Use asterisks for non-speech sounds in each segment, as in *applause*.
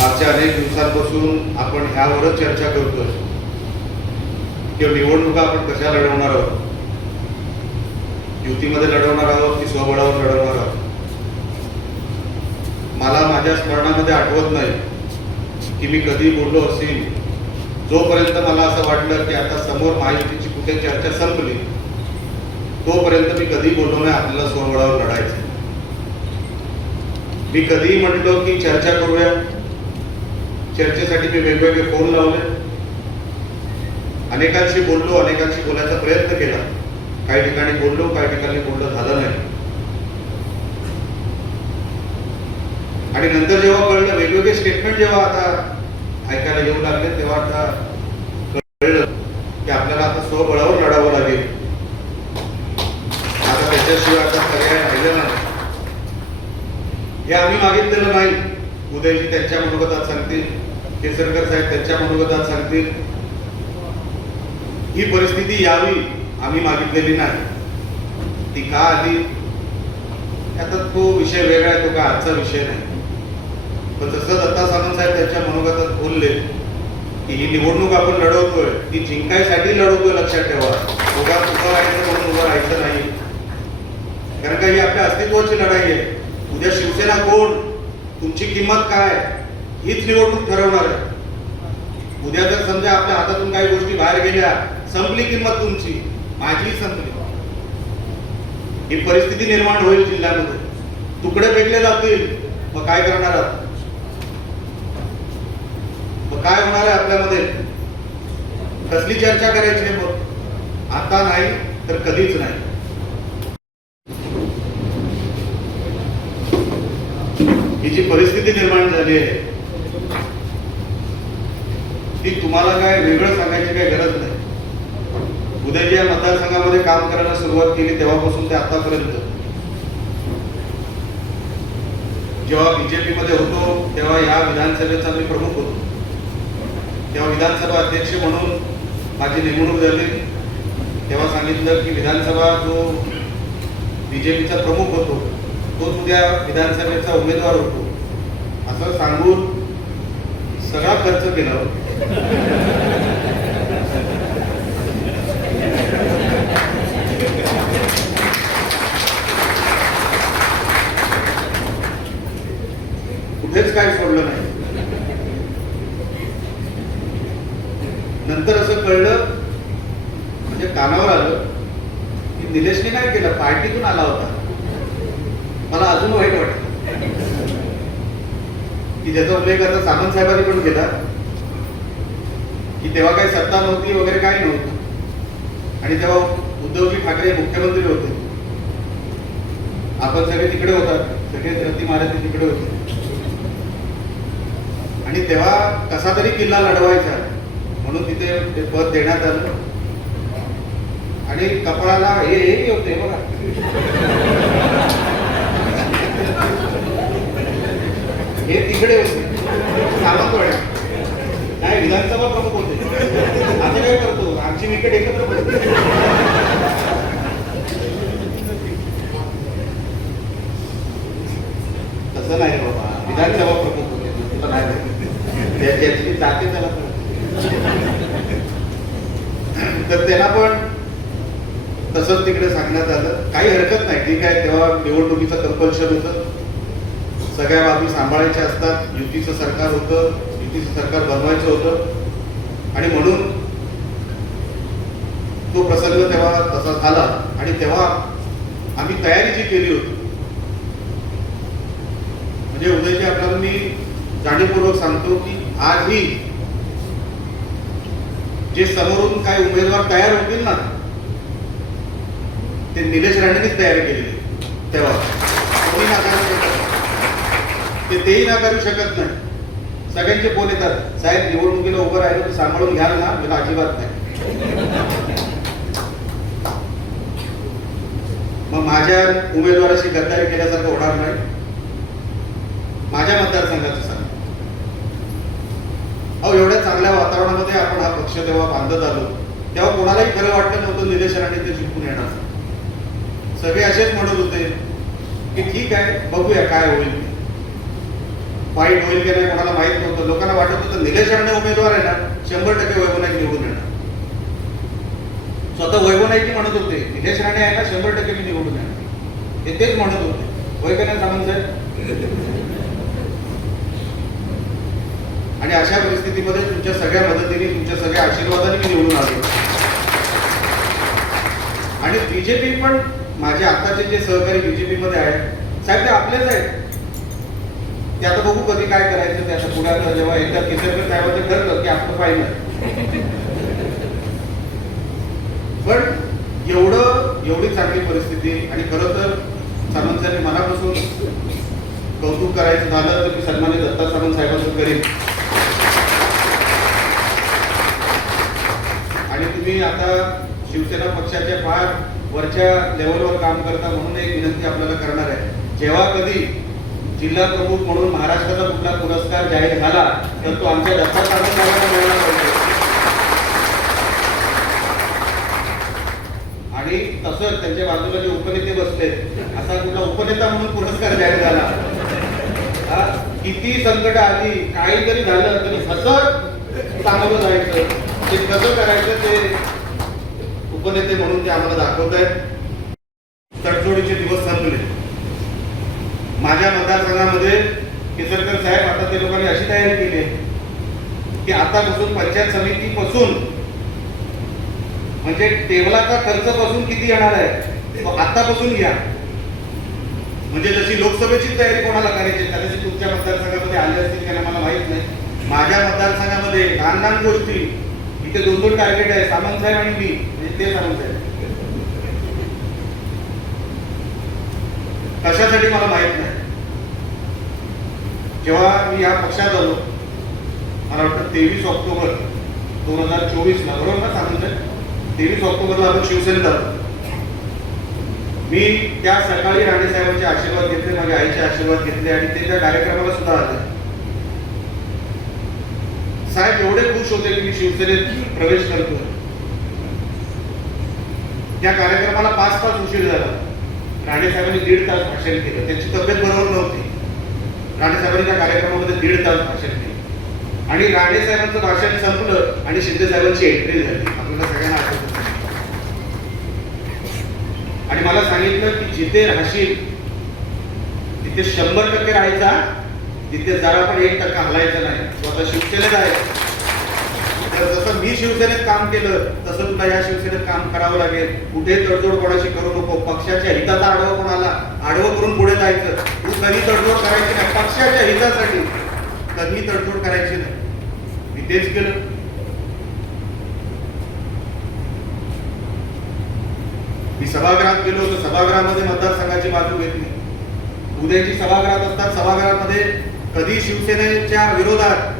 मागच्या अनेक दिवसांपासून आपण ह्यावरच चर्चा करतोय. किंवा निवडणुका आपण कशा लढवणार आहोत? युतीमध्ये लढवणार आहोत की स्वबळावर लढवणार आहोत? मला माझ्या स्मरणामध्ये आठवत नाही की मी कधी बोललो असेल. जोपर्यंत मला असं वाटलं की आता समोर महायुतीची कुठे चर्चा संपली तोपर्यंत मी कधी बोललो नाही आपल्याला स्वबळावर लढायचं. मी कधीही म्हटलो की चर्चा करूया चर्चेसाठी मी वेगवेगळे फोन लावले. अनेकांशी बोललो अनेकांशी बोलायचा प्रयत्न केला. काही ठिकाणी बोललो काही ठिकाणी बोलणं झालं नाही. आणि नंतर जेव्हा कळलं वेगवेगळे स्टेटमेंट जेव्हा आता ऐकायला येऊ लागले तेव्हा आता कळलं की आपल्याला आता स्वबळावर लढावं लागेल. आता त्याच्याशिवाय आता पर्याय राहिलं नाही. हे आम्ही मागितलेलं नाही. उदयजी त्यांच्या मनोगतात सांगतील. केसरकर साहेब त्यांच्या मनोगतात सांगतील ही परिस्थिती यावी आम्ही मागितलेली नाही. ती का आली? आता तो विषय वेगळा आहे तो का आजचा विषय नाही. पण जसं दत्ता सामंत साहेब त्यांच्या मनोगतात बोलले की ही निवडणूक आपण लढवतोय ती जिंकायसाठी लढवतोय लक्षात ठेवा. उभा उभं राहायचं म्हणून उभं राहायचं नाही. कारण का ही आपल्या अस्तित्वाची लढाई आहे. उद्या शिवसेना कोण? तुमची किंमत काय? हीच निवडणूक ठरवणार आहे. उद्या जर समजा आपल्या हातातून काही गोष्टी बाहेर गेल्या संपली किंमत तुमची माझी संपली. ही परिस्थिती निर्माण होईल जिल्ह्यामध्ये. तुकडे फेकले जातील मग काय करणार आहात मग काय होणार आहे आपल्यामध्ये? कसली चर्चा करायची आहे मग? आता नाही तर कधीच नाही. ही जी परिस्थिती निर्माण झाली आहे ती तुम्हाला काय वेगळं सांगायची काही गरज नाही. उद्या ज्या मतदारसंघामध्ये काम करायला सुरुवात केली तेव्हापासून ते आतापर्यंत. जेव्हा बीजेपी मध्ये होतो तेव्हा या विधानसभेचा मी प्रमुख होतो. तेव्हा विधानसभा अध्यक्ष म्हणून माझी नेमणूक झाली. तेव्हा सांगितलं की विधानसभा जो बीजेपीचा प्रमुख होतो तोच उद्या विधानसभेचा उमेदवार होतो. असं सांगून सगळा खर्च केला कुठेच काय सोडलं नाही. नंतर असं कळलं म्हणजे कानावर आलं की निलेशने काय केलं? पार्टीतून आला होता. मला अजून वाईट वाटत की ज्याचा उल्लेख आता सामंत साहेबांनी पण केला. की तेव्हा काही सत्ता नव्हती वगैरे काही नव्हतं. आणि तेव्हा उद्धवजी ठाकरे मुख्यमंत्री होते. आपण सगळे तिकडे होतात सगळे रती महाराज तिकडे होते. आणि तेव्हा कसा तरी किल्ला लढवायचा. म्हणून तिथे ते पद देण्यात आलं. आणि कपाळाला हे हे होते बघा. हे तिकडे होते. सावंतवाड्या नाही विधानसभा प्रमुख होते. आता काय करतो? आमची विकेट एकत्र तसं नाही बाबा. विधानसभा प्रमुख होते. तुला नाही जाते त्याला तर त्याला पण तसंच तिकडे सांगण्यात आलं. काही हरकत नाही. ठीक आहे तेव्हा निवडणुकीचं कंपल्शन होतं. सगळ्या बाबी सांभाळायच्या असतात. युतीचं सरकार होतं. युतीचं सरकार बनवायचं होतं. आणि म्हणून तो प्रसंग तेव्हा तसा झाला. आणि तेव्हा आम्ही तयारी जी केली होती म्हणजे उदयजी आपल्याला मी जाणीवपूर्वक सांगतो की आजही जे समोरून काही उमेदवार तयार होतील ना ते निलेश राणेनेच तयारी केलेली तेव्हा कोणी नाकारू शकत नाही. ते तेही नाकारू शकत नाही. सगळ्यांचे फोन येतात. साहेब निवडणुकीला उभं राहिलं तर सांभाळून घ्याल ना मला अजिबात नाही. मग माझ्या उमेदवाराशी गद्दारी केल्यासारखं होणार नाही? माझ्या मतदारसंघाचं सांग. अहो एवढ्या चांगल्या वातावरणामध्ये आपण हा पक्ष तेव्हा बांधत आलो तेव्हा कोणालाही खरं वाटलं नव्हतं निलेश राणे ते जिंकून येणार. सगळे असेच म्हणत होते की ठीक आहे बघूया काय होईल. फाईट होईल की नाही कोणाला माहीत नव्हतं. लोकांना वाटत होतं निलेश राणे उमेदवार आहे ना शंभर टक्के वैभव नाईक निवडून येणार. स्वतः वैभव नाईक म्हणत होते निलेश राणे आहे ना शंभर टक्के मी निवडून येणार. हे तेच म्हणत होते. होय नाही सामंत साहेब? आणि अशा परिस्थितीमध्ये तुमच्या सगळ्या मदतीने तुमच्या सगळ्या आशीर्वादाने मी निवडून आलो. आणि बीजेपी पण माझे आताचे जे सहकारी बीजेपी मध्ये आहेत साहेब ते आपलेच आहेत. ते आता बघू कधी काय करायचं ते आता पुढे आता जेव्हा एकदा केसरकर साहेबांचं ठरलं की आपलं पाहिलं पण एवढं एवढी चांगली परिस्थिती आणि खरं तर सामंत साहेब मनापासून कौतुक करायचं झालं तर मी सन्मानित दत्ता सामंत साहेबांचं करेन. आणि तुम्ही आता शिवसेना पक्षाच्या फार वरच्या लेवलवर काम करता म्हणून एक विनंती आपल्याला करणार आहे. जेव्हा कधी जिल्हा प्रमुख म्हणून महाराष्ट्राचा कुठला पुरस्कार जाहीर झाला तर तो आमच्या दत्ता पाहिजे. आणि तसंच त्यांच्या बाजूला जे उपनेते बसले असा कुठला उपनेता म्हणून पुरस्कार जाहीर झाला. हा, किती संकट आली काही जरी झालं तरी कसं चांगलं जायचं ते कसं करायचं ते उपनेते म्हणून ते आम्हाला दाखवत आहेत तडजोडीचे दिवस संपले. माझ्या मतदारसंघामध्ये केसरकर साहेब आता ते लोकांनी अशी तयारी केली आहे की आतापासून पंचायत समितीपासून म्हणजे टेबलाचा खर्च पासून किती येणार आहे तो आतापासून घ्या. म्हणजे जशी लोकसभेची तयारी कोणाला करायची कदाचित तुमच्या मतदारसंघामध्ये आले असतील त्याला मला माहीत नाही. माझ्या मतदारसंघामध्ये लहान लहान गोष्टी इथे दोन दोन टार्गेट आहे सामंत साहेब आणि मी म्हणजे ते सामंत साहेब. कशासाठी मला माहीत नाही. जेव्हा मी या पक्षात आलो मला वाटतं तेवीस ऑक्टोबर दोन हजार चोवीस ला बरोबर ना सांगितलं तेवीस ऑक्टोबरला आपण शिवसेनेत आलो. मी त्या सकाळी राणे साहेबांचे आशीर्वाद घेतले माझ्या आईचे आशीर्वाद घेतले आणि ते त्या कार्यक्रमाला सुद्धा आले. साहेब एवढे खुश होते की मी शिवसेनेत प्रवेश करतो त्या कार्यक्रमाला पाच तास उशीर झाला. राणे साहेबांनी दीड तास भाषण केलं. त्यांची तब्येत बरोबर नव्हती. राणेसाहेबांच्या कार्यक्रमामध्ये दीड तास भाषण केलं. आणि राणेसाहेबांचं भाषण संपलं आणि शिंदे साहेबांची एंट्री झाली. आपल्याला सगळ्यांना आठवत. आणि मला सांगितलं की जिथे राहशील तिथे शंभर टक्के राहायचा तिथे जरा पण एक टक्का हलायचा नाही. स्वतः शिवसेनेत आहे. जसं मी शिवसेनेत काम केलं तसं तुला या शिवसेनेत काम करावं लागेल. कुठे तडजोड कोणाशी करू नको? पक्षाच्या हिताचा आडवा कोणाला? आडवं करून पुढे जायचं. तू कधी तडजोड करायची नाही पक्षाच्या हितासाठी. कधी तडजोड करायची नाही. मी तेच केलं. मी सभागृहात गेलो होतो. सभागृहामध्ये मतदारसंघाची बाजू घेतली उद्याची सभागृहात असतात. सभागृहामध्ये कधी शिवसेनेच्या विरोधात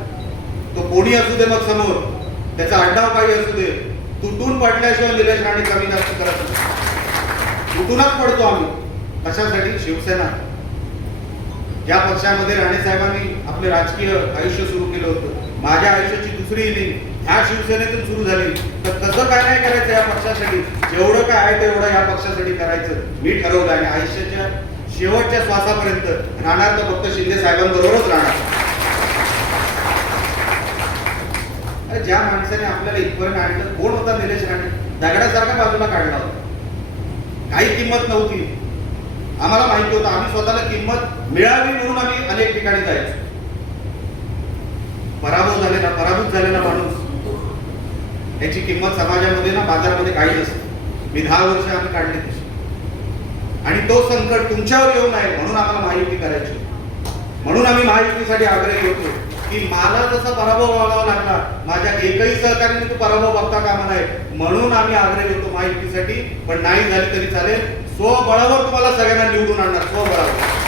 तो कोणी असू दे मग समोर. त्याचा अड्डाव काही असू दे. तुटून पडल्याशिवाय निलेश राणे कमी जास्त करत नाही. तुटूनच पडतो आम्ही. कशासाठी? शिवसेना. ज्या पक्षामध्ये राणे साहेबांनी आपले राजकीय आयुष्य सुरू केलं होतं. माझ्या आयुष्याची दुसरी इनिंग ह्या शिवसेनेतून सुरू झाली. तर कसं काय नाही करायचं या पक्षासाठी. जेवढं काय आहे तेवढं या पक्षासाठी करायचं. मी ठरवलं आणि आयुष्याच्या शेवटच्या श्वासापर्यंत राहणार तर फक्त शिंदे साहेबांबरोबरच राहणार. अरे ज्या माणसाने आपल्याला इथपर्यंत आणलं कोण होता निलेश राणे? दगडासारखा बाजूला काढला होता. काही किंमत नव्हती. आम्हाला माहिती होतं आम्ही स्वतःला किंमत मिळावी म्हणून आम्ही अनेक ठिकाणी जायचो. पराभव झालेला पराभूत झालेला माणूस. याची किंमत समाजामध्ये ना बाजारामध्ये काही नसते. मी दहा वर्ष आम्ही काढले तशी. आणि तो संकट तुमच्यावर येऊ नये म्हणून आम्हाला महायुती करायची म्हणून आम्ही महायुतीसाठी आग्रह होतो. की मला जसा पराभव बघावा लागला माझ्या एकही सहकार्याने तो पराभव बघता कामा नये. म्हणून आम्ही आग्रह होतो महायुतीसाठी पण नाही झाली तरी चालेल. स्वबळावर तुम्हाला सगळ्यांना निवडून आणणार स्वबळावर.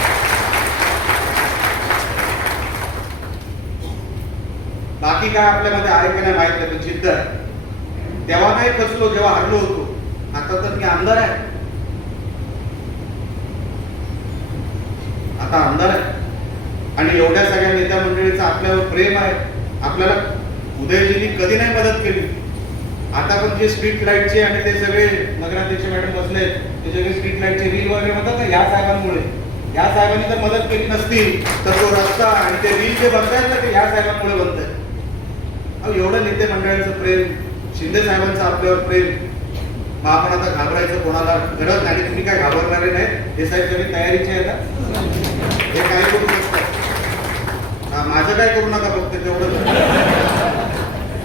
बाकी काय आपल्यामध्ये आहे का नाही माहीत नाही पण जिद्द आहे. तेव्हा नाही फसलो जेव्हा हरलो होतो. आता तर मी आमदार आहे. आता आमदार आहे. आणि एवढ्या सगळ्या नेत्या मंडळीचं आपल्यावर प्रेम आहे. आपल्याला उदयजींनी कधी नाही मदत केली. आता पण जे स्ट्रीट लाईटचे आणि ते सगळे नगराध्यक्ष मॅडम बसले ते सगळे स्ट्रीट लाईटचे रील वगैरे म्हणतात ना या साहेबांमुळे. या साहेबांनी जर मदत केली नसती तर तो रस्ता आणि ते रील जे बनतायत ना ते या साहेबांमुळे बनत अहो एवढं नेते मंडळांचं प्रेम शिंदे साहेबांचं आपल्यावर प्रेम. मग आपण आता घाबरायचं कोणाला गरज नाही. तुम्ही काय घाबरणारे नाही हे साहेब तुम्ही तयारीचे आहे ना हे काय करू शकता? माझं काय करू नका फक्त तेवढं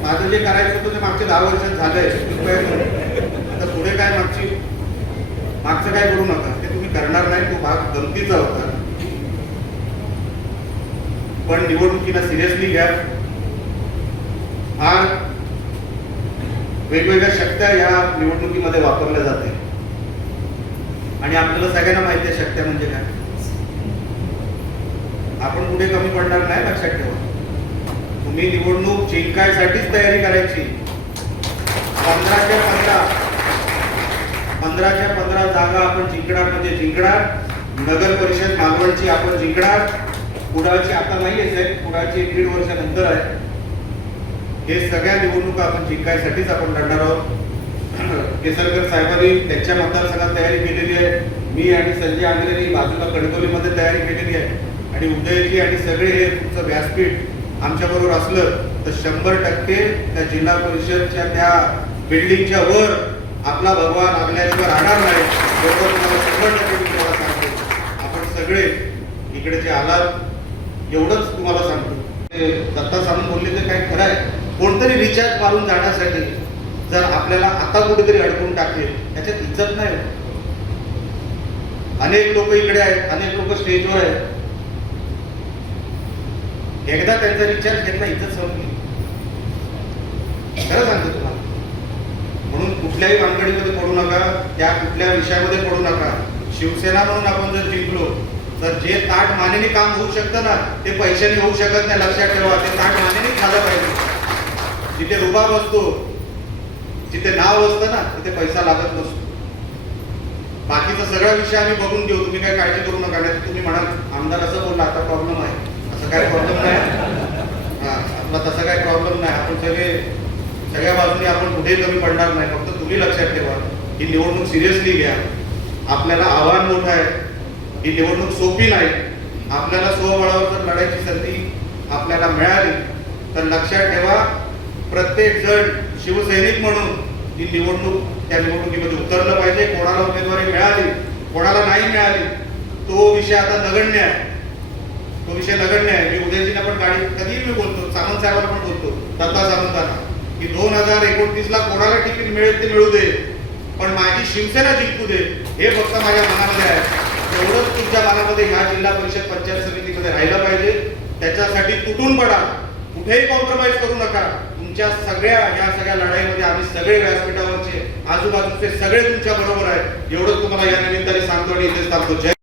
माझं जे करायचं होतं ते मागच्या दहा वर्षात झालंय आता पुढे काय मागची मागचं काय करू नका. ते तुम्ही करणार नाही तो भाग गमतीचा होता. पण निवडणुकीला सिरियसली घ्या. फार वेगवेगळ्या शक्त्या या निवडणुकीमध्ये वापरल्या जाते आणि आपल्याला सगळ्यांना माहिती आहे शक्त्या म्हणजे काय. आपण कुठे कमी पडणार नाही लक्षात ठेवा. तुम्ही निवडणूक जिंकायसाठीच तयारी करायची. पंधराच्या पंधरा. पंधराच्या पंधरा जागा आपण जिंकणार म्हणजे जिंकणार. नगर परिषद मालवणची आपण जिंकणार. कुडाळची आता नाही आहे साहेब कुडाळची एक दीड वर्षानंतर आहे. हे सगळ्या निवडणुका आपण जिंकायसाठीच आपण लढणार आहोत. *clears throat* केसरकर साहेबांनी त्यांच्या मतदारसंघात तयारी केलेली आहे. मी आणि संजय आंग्रेनी बाजूला कणकवलीमध्ये तयारी केलेली आहे. आणि उदयजी आणि सगळे हे तुमचं व्यासपीठ आमच्या बरोबर असलं तर शंभर टक्के त्या जिल्हा परिषदच्या त्या बिल्डिंगच्या वर आपला भगवान आपल्याशिवाय राहणार नाही तुम्हाला शंभर टक्के मी तुम्हाला सांगतो. आपण सगळे इकडे जे आलात एवढंच तुम्हाला सांगतो. ते दत्ता सांगून बोलले तर काय खरं आहे. कोणतरी रिचार्ज मारून जाण्यासाठी जर आपल्याला आता कुठेतरी अडकून टाकले त्याच्यात इज्जत नाही अनेक लोक इकडे आहेत अनेक लोक स्टेजवर आहेत. एकदा त्यांचा रिचार्ज घेतला इथंच संपली खरं सांगतो तुम्हाला. म्हणून कुठल्याही भानगडीमध्ये पडू नका त्या कुठल्या विषयामध्ये पडू नका. शिवसेना म्हणून आपण जर जिंकलो तर जे ताट मानेने काम होऊ शकतं ना ते पैशाने होऊ शकत नाही लक्षात ठेवा. ते ताट मानेने झालं पाहिजे. जिथे रुबाब असतो जिथे नाव असतं ना तिथे पैसा लागत नसतो. बाकीचा सगळा विषय आम्ही बघून घेऊ. तुम्ही काय काळजी करू नका. नाही तुम्ही म्हणाल आमदार असं बोलला आता प्रॉब्लेम आहे. असं काय प्रॉब्लेम नाही. हा आपला तसा काय प्रॉब्लेम नाही. आपण सगळे सगळ्या बाजूने आपण कुठेही कमी पडणार नाही. फक्त तुम्ही लक्षात ठेवा. ही निवडणूक सिरियसली घ्या. आपल्याला आव्हान मोठं आहे. ही निवडणूक सोपी नाही. आपल्याला स्वबळावर जर लढायची संधी आपल्याला मिळाली तर लक्षात ठेवा प्रत्येक जण शिवसैनिक म्हणून ही निवडणूक त्या निवडणुकीमध्ये उतरलं पाहिजे. कोणाला उमेदवारी मिळाली कोणाला नाही मिळाली तो विषय आता नगण्य आहे. तो विषय नगण्य आहे मी उदयजींना पण गाडी कधीही मी बोलतो सामंत साहेबांना पण बोलतो दत्ता सामंतांना की दोन हजार एकोणतीसला कोणाला तिकीट मिळेल ते मिळू दे पण माझी शिवसेना जिंकू दे हे फक्त माझ्या मनामध्ये आहे. एवढंच तुमच्या मनामध्ये ह्या जिल्हा परिषद पंचायत समितीमध्ये राहिलं पाहिजे. त्याच्यासाठी तुटून पडा. कुठेही कॉम्प्रोमाइज करू नका. तुमच्या सगळ्या या सगळ्या लढाईमध्ये आम्ही सगळे व्यासपीठावरचे आजूबाजूचे सगळे तुमच्या बरोबर आहेत. एवढंच तुम्हाला या निमित्ताने सांगतो आणि इथेच थांबतो. जय